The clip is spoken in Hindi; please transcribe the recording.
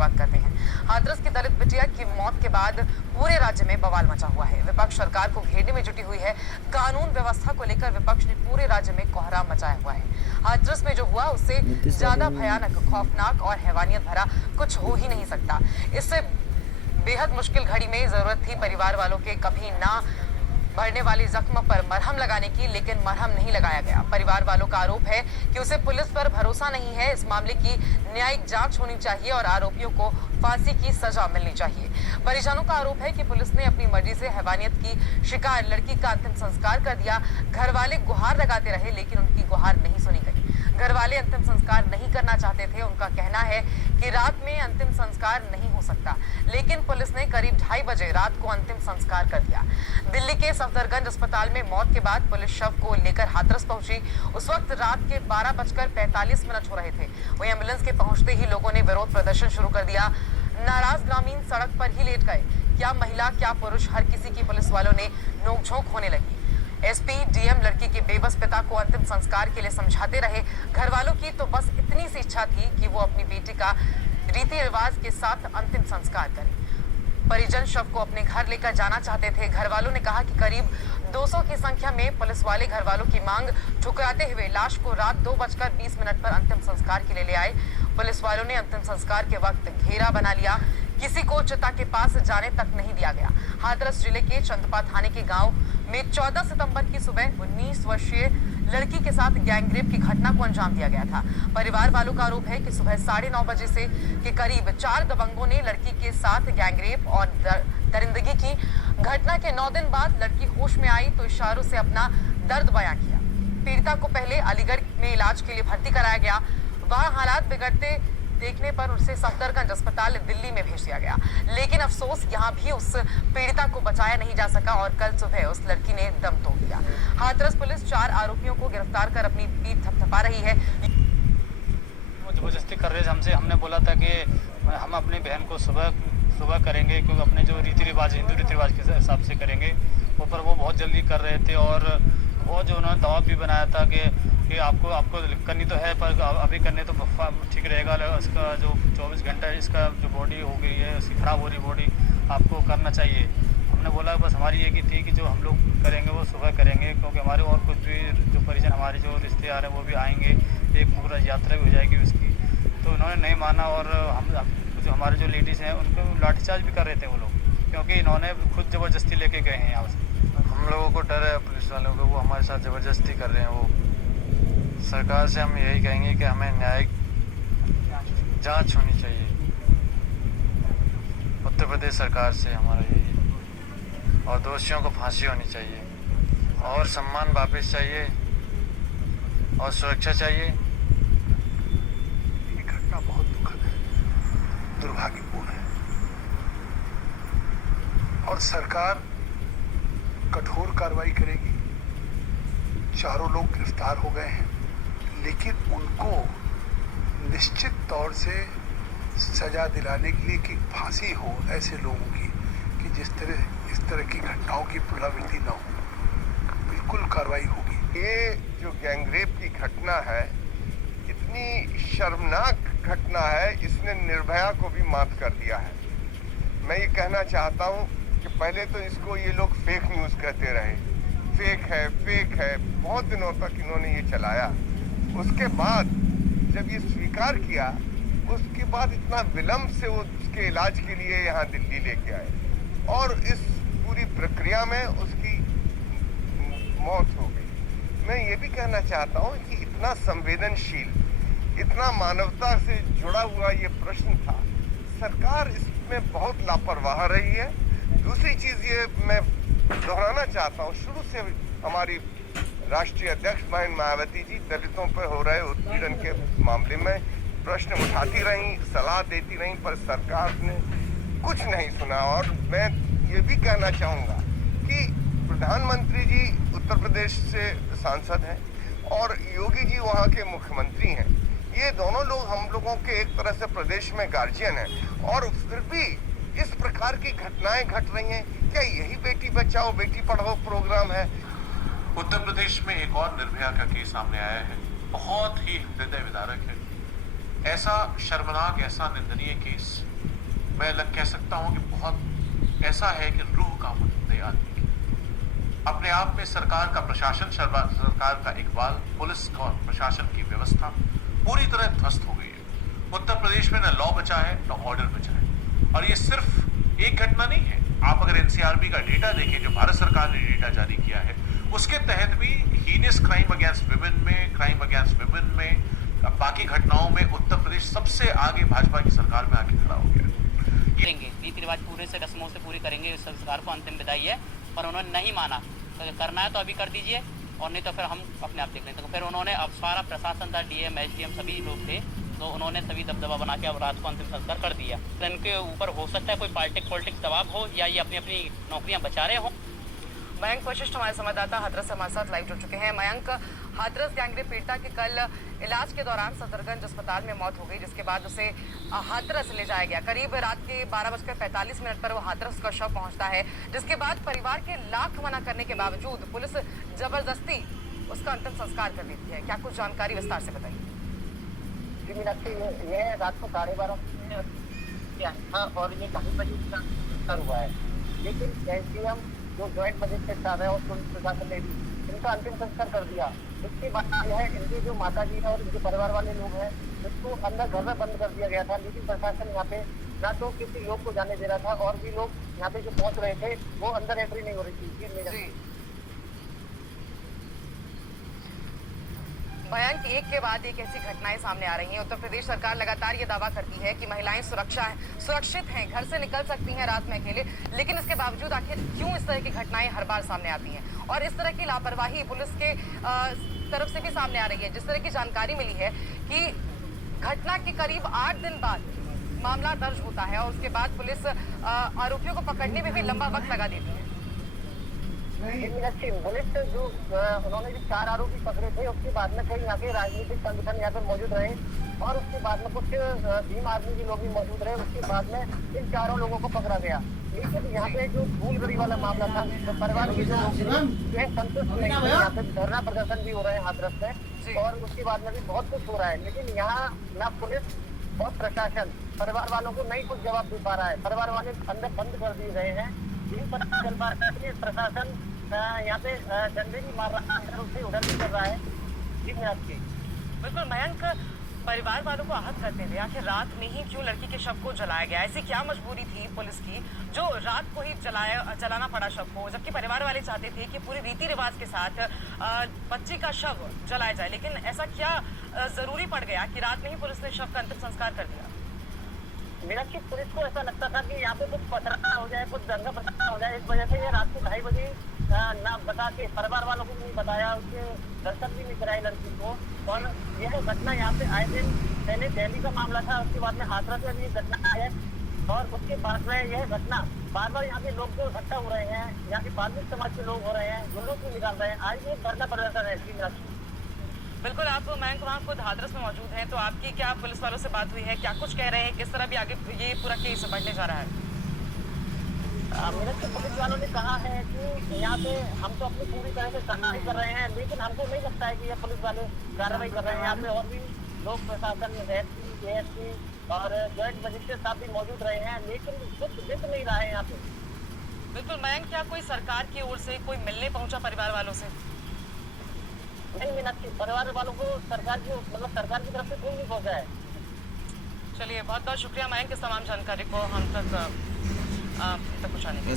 शुरुआत करते हैं। हाथरस की दलित बिटिया की मौत के बाद पूरे राज्य में बवाल मचा हुआ है। विपक्ष सरकार को घेरने में जुटी हुई है। कानून व्यवस्था को लेकर विपक्ष ने पूरे राज्य में कोहराम मचाया हुआ है। हाथरस में जो हुआ उससे ज्यादा भयानक, खौफनाक और हैवानियत भरा कुछ हो ही नहीं सकता। इससे बेहद मुश्किल घड़ी में जरूरत थी परिवार वालों के कभी ना बढ़ने वाली जख्म पर मरहम लगाने की, लेकिन मरहम नहीं लगाया गया। परिवार वालों का आरोप है कि उसे पुलिस पर भरोसा नहीं है। इस मामले की न्यायिक जांच होनी चाहिए और आरोपियों को फांसी की सजा मिलनी चाहिए। परिजनों का आरोप है कि पुलिस ने अपनी मर्जी से हैवानियत की शिकार लड़की का अंतिम संस्कार कर दिया। घर वाले गुहार लगाते रहे लेकिन उनकी गुहार नहीं सुनी गई। घर वाले अंतिम संस्कार नहीं करना चाहते थे। उनका कहना है कि रात में अंतिम संस्कार नहीं हो सकता, लेकिन पुलिस ने करीब 2:30 बजे रात को अंतिम संस्कार कर दिया। दिल्ली के सफदरगंज अस्पताल में मौत के बाद पुलिस शव को लेकर हाथरस पहुंची। उस वक्त रात के 12:45 हो रहे थे। वहीं एम्बुलेंस के पहुंचते ही लोगों ने विरोध प्रदर्शन शुरू कर दिया। नाराज ग्रामीण सड़क पर ही लेट गए। क्या महिला क्या पुरुष, हर किसी की पुलिस वालों ने नोकझोंक होने लगी। एसपी डीएम लड़की के बेबस पिता को अंतिम संस्कार के लिए समझाते रहे। घर वालों की तो बस इतनी सी इच्छा थी कि वो अपनी बेटी का रीति रिवाज के साथ अंतिम संस्कार करें। परिजन शव को अपने घर लेकर जाना चाहते थे। घर वालों ने कहा कि करीब 200 की संख्या में पुलिस वाले घर वालों की मांग ठुकराते हुए लाश को रात 2:20 पर अंतिम संस्कार के लिए ले आए। पुलिस वालों ने अंतिम संस्कार के वक्त घेरा बना लिया। किसी को चिता के पास जाने तक नहीं दिया गया। हाथरस जिले के चंदपा थाने के गांव में 14 सितंबर की सुबह 19 वर्षीय लड़की के साथ गैंगरेप की घटना को अंजाम दिया गया था। परिवार वालों का आरोप है कि सुबह 9:30 बजे से के करीब 4 दबंगों ने लड़की के साथ गैंगरेप और दरिंदगी की। घटना के 9 दिन बाद लड़की होश में आई तो इशारों से अपना दर्द बयां किया। पीड़िता को पहले अलीगढ़ में इलाज के लिए भर्ती कराया गया। वहां हालात बिगड़ते देखने पर उसे सफदरगंज अस्पताल दिल्ली में भेज दिया गया, लेकिन अफसोस यहां भी उस पीड़िता को बचाया नहीं जा सका और कल सुबह उस लड़की ने दम तोड़ दिया। हाथरस पुलिस 4 आरोपियों को गिरफ्तार कर अपनी पीठ थपथपा रही है। वो जबरदस्ती कर रहे थे हमसे। हमने बोला था कि हम अपनी बहन को सुबह करेंगे, क्योंकि अपने जो रीति रिवाज हिंदू रीति रिवाज के हिसाब से करेंगे। वो पर वो बहुत जल्दी कर रहे थे और वो जो उन्होंने दबाव भी बनाया था कि आपको करनी तो है पर अभी करने तो ठीक रहेगा। इसका जो 24 घंटा इसका जो बॉडी हो गई है, इसकी ख़राब हो रही बॉडी, आपको करना चाहिए। हमने बोला बस हमारी एक ही थी कि जो हम लोग करेंगे वो सुबह करेंगे, क्योंकि हमारे और कुछ भी जो परिजन हमारे जो रिश्तेदार हैं वो भी आएंगे। एक पूरा यात्रा भी हो जाएगी उसकी। तो उन्होंने नहीं माना और हम जो हमारे जो लेडीज़ हैं उनको लाठीचार्ज भी कर रहे थे वो लोग, क्योंकि इन्होंने खुद ज़बरदस्ती लेके गए हैं यहाँ से। हम लोगों को डर है पुलिस वालों को, वो हमारे साथ ज़बरदस्ती कर रहे हैं। वो सरकार से हम यही कहेंगे कि हमें न्यायिक जांच होनी चाहिए। उत्तर प्रदेश सरकार से हमारा यही, और दोषियों को फांसी होनी चाहिए और सम्मान वापस चाहिए और सुरक्षा चाहिए। ये घटना बहुत दुखद है, दुर्भाग्यपूर्ण है और सरकार कठोर कार्रवाई करेगी। चारों लोग गिरफ्तार हो गए हैं, लेकिन उनको निश्चित तौर से सजा दिलाने के लिए कि फांसी हो ऐसे लोगों की, कि इस तरह की घटनाओं की पुनरावृत्ति न हो। बिल्कुल कार्रवाई होगी। ये जो गैंगरेप की घटना है, इतनी शर्मनाक घटना है, इसने निर्भया को भी मात कर दिया है। मैं ये कहना चाहता हूँ कि पहले तो इसको ये लोग फेक न्यूज़ कहते रहे, फेक है, बहुत दिनों तक इन्होंने ये चलाया। उसके बाद जब ये स्वीकार किया, उसके बाद इतना विलंब से वो उसके इलाज के लिए यहाँ दिल्ली लेके आए और इस पूरी प्रक्रिया में उसकी मौत हो गई। मैं ये भी कहना चाहता हूँ कि इतना संवेदनशील, इतना मानवता से जुड़ा हुआ ये प्रश्न था, सरकार इसमें बहुत लापरवाह रही है। दूसरी चीज़ ये मैं दोहराना चाहता हूँ, शुरू से हमारी राष्ट्रीय अध्यक्ष बहन मायावती जी दलितों पर हो रहे उत्पीड़न के मामले में प्रश्न उठाती रहीं, सलाह देती रहीं, पर सरकार ने कुछ नहीं सुना। और मैं ये भी कहना चाहूँगा कि प्रधानमंत्री जी उत्तर प्रदेश से सांसद हैं और योगी जी वहाँ के मुख्यमंत्री हैं। ये दोनों लोग हम लोगों के एक तरह से प्रदेश में गार्जियन हैं, और फिर भी इस प्रकार की घटनाएं घट रही हैं। क्या यही बेटी बचाओ बेटी पढ़ाओ प्रोग्राम है? उत्तर प्रदेश में एक और निर्भया का केस सामने आया है, बहुत ही हृदय विदारक है। ऐसा शर्मनाक, ऐसा निंदनीय केस मैं कह सकता हूं कि बहुत ऐसा है कि रूह कांप उठती है आदमी की। अपने आप में सरकार का प्रशासन, सरकार का इकबाल, पुलिस और प्रशासन की व्यवस्था पूरी तरह ध्वस्त हो गई है। उत्तर प्रदेश में न लॉ बचा है न ऑर्डर बचा है। और ये सिर्फ एक घटना नहीं है। आप अगर एनसीआरबी का डेटा देखें, जो भारत सरकार ने डेटा जारी किया है, उसके तहत भी हीनियस क्राइम अगेंस्ट विमेन में, क्राइम अगेंस्ट विमेन में, बाकी घटनाओं में उत्तर प्रदेश सबसे आगे भाजपा की सरकार में आके खड़ा हो गया। करेंगे रीति रिवाज पूरे से रस्मों से पूरी करेंगे, इस संस्कार को अंतिम विदाई है। पर उन्होंने नहीं माना, तो करना है तो अभी कर दीजिए और नहीं तो फिर हम अपने आप देख लेते हैं। फिर उन्होंने अब सारा प्रशासन था, डीएम एसडीएम सभी लोग थे, तो उन्होंने सभी दबदबा बना के अब रात को अंतिम संस्कार कर दिया। तो इनके ऊपर हो सकता है कोई पॉलिटिक्स दबाव हो या ये अपनी अपनी नौकरियां बचा रहे हों। मयंक वशिष्ठ हमारे संवाददाता हाथरस से हमारे साथ लाइव जुड़ चुके हैं। मयंक, हाथरस गैंगरेप पीड़िता की कल इलाज के दौरान सफदरगंज अस्पताल में मौत हो गई, जिसके बाद उसे हाथरस ले जाया गया। करीब रात के 12:45 पर वो हाथरस का शव पहुंचता है, जिसके बाद परिवार के लाख मना करने के बावजूद पुलिस जबरदस्ती उसका अंतिम संस्कार कर देती है। क्या कुछ जानकारी विस्तार से बताइए। ये रात को 12:30 था और ये ढाई बजे संस्कार हुआ है, लेकिन एसडीएम जो ज्वाइंट मजिस्ट्रेट साहब है और पुलिस प्रशासन ने भी इनका अंतिम संस्कार कर दिया। इसके बाद जो है इनके जो माता जी है और इनके परिवार वाले लोग हैं, इसको अंदर घर में बंद कर दिया गया था। लेकिन प्रशासन यहाँ पे ना तो किसी लोग को जाने दे रहा था और भी लोग यहाँ पे जो पहुंच रहे थे वो अंदर एंट्री नहीं हो रही थी। मयंक, एक के बाद एक ऐसी घटनाएं सामने आ रही हैं। उत्तर प्रदेश सरकार लगातार ये दावा करती है कि महिलाएं सुरक्षित हैं, घर से निकल सकती हैं रात में अकेले, लेकिन इसके बावजूद आखिर क्यों इस तरह की घटनाएं हर बार सामने आती हैं? और इस तरह की लापरवाही पुलिस के तरफ से भी सामने आ रही है। जिस तरह की जानकारी मिली है कि घटना के करीब 8 दिन बाद मामला दर्ज होता है और उसके बाद पुलिस आरोपियों को पकड़ने में भी लंबा वक्त लगा देती है। पुलिस जो उन्होंने जो 4 आरोपी पकड़े थे, उसके बाद में कई यहाँ के राजनीतिक संगठन यहाँ पे मौजूद रहे और उसके बाद में कुछ भीम आर्मी के लोग भी मौजूद रहे। उसके बाद में इन चारों लोगों को पकड़ा गया। लेकिन यहाँ पे जो फूलगड़ी वाला मामला था, तो परिवार के जो लोग संतुष्ट नहीं थे। यहाँ पे धरना प्रदर्शन भी हो रहे हैं हाथरस में और उसके बाद में भी बहुत कुछ हो रहा है, लेकिन यहाँ न पुलिस और प्रशासन परिवार वालों को नहीं कुछ जवाब दे पा रहा है। परिवार वाले अंदर बंद कर दिए गए हैं। इन पर चल पा रहा है प्रशासन यहाँ पे डंडे भी मार रहा है, उससे उधर भी कर रहा है। जी आपकी बिल्कुल मयंक, परिवार वालों को आहत करते हुए आखिर रात में ही क्यों लड़की के शव को जलाया गया? ऐसी क्या मजबूरी थी पुलिस की जो रात को ही जलाना पड़ा शव को, जबकि परिवार वाले चाहते थे कि पूरे रीति रिवाज के साथ बच्ची का शव जलाया जाए? लेकिन ऐसा क्या जरूरी पड़ गया कि रात में ही पुलिस ने शव का अंतिम संस्कार कर दिया? मेरा कि पुलिस को ऐसा लगता था कि यहाँ पे कुछ पथराव हो जाए, कुछ दंगा फसाद हो जाए। इस वजह से ये रात को 2:30 बजे ना बता के परिवार वालों को भी नहीं बताया, उसके दर्शन भी नहीं कराए लड़की को। और यह घटना यहाँ पे आए दिन पहले दिल्ली का मामला था, उसके बाद में हाथरस में भी घटना है और उसके बाद में यह घटना बार बार यहाँ के लोग जो इकट्ठा हो रहे हैं, यहाँ के बाल्मिक समाज के लोग हो रहे हैं, जुलूस भी निकाल रहे हैं। आज ये धरना प्रदर्शन है। बिल्कुल, आप मयंक वहाँ खुद हाथरस में मौजूद हैं, तो आपकी क्या पुलिस वालों से बात हुई है? क्या कुछ कह रहे हैं? किस तरह भी आगे ये पूरा केस बढ़ने जा रहा है? मेरठ के पुलिस वालों ने कहा है कि यहाँ पे हम तो अपनी पूरी तरह से कार्रवाई कर रहे हैं, लेकिन हमको नहीं लगता है कि ये पुलिस वाले कार्रवाई कर रहे हैं। यहाँ पे और भी लोग प्रशासन एसपी, एएसपी और ज्वाइंट मजिस्ट्रेट साहब भी मौजूद रहे हैं, लेकिन कुछ दिख नहीं रहा है यहाँ पे। बिल्कुल मयंक, क्या कोई सरकार की ओर से कोई मिलने पहुंचा परिवार वालों से? नहीं मीनाक्षी, परिवार वालों को सरकार की तरफ से कोई नहीं पहुंचा है। चलिए, बहुत बहुत शुक्रिया मयंक इस तमाम जानकारी को हम तक पहुंचाने के लिए।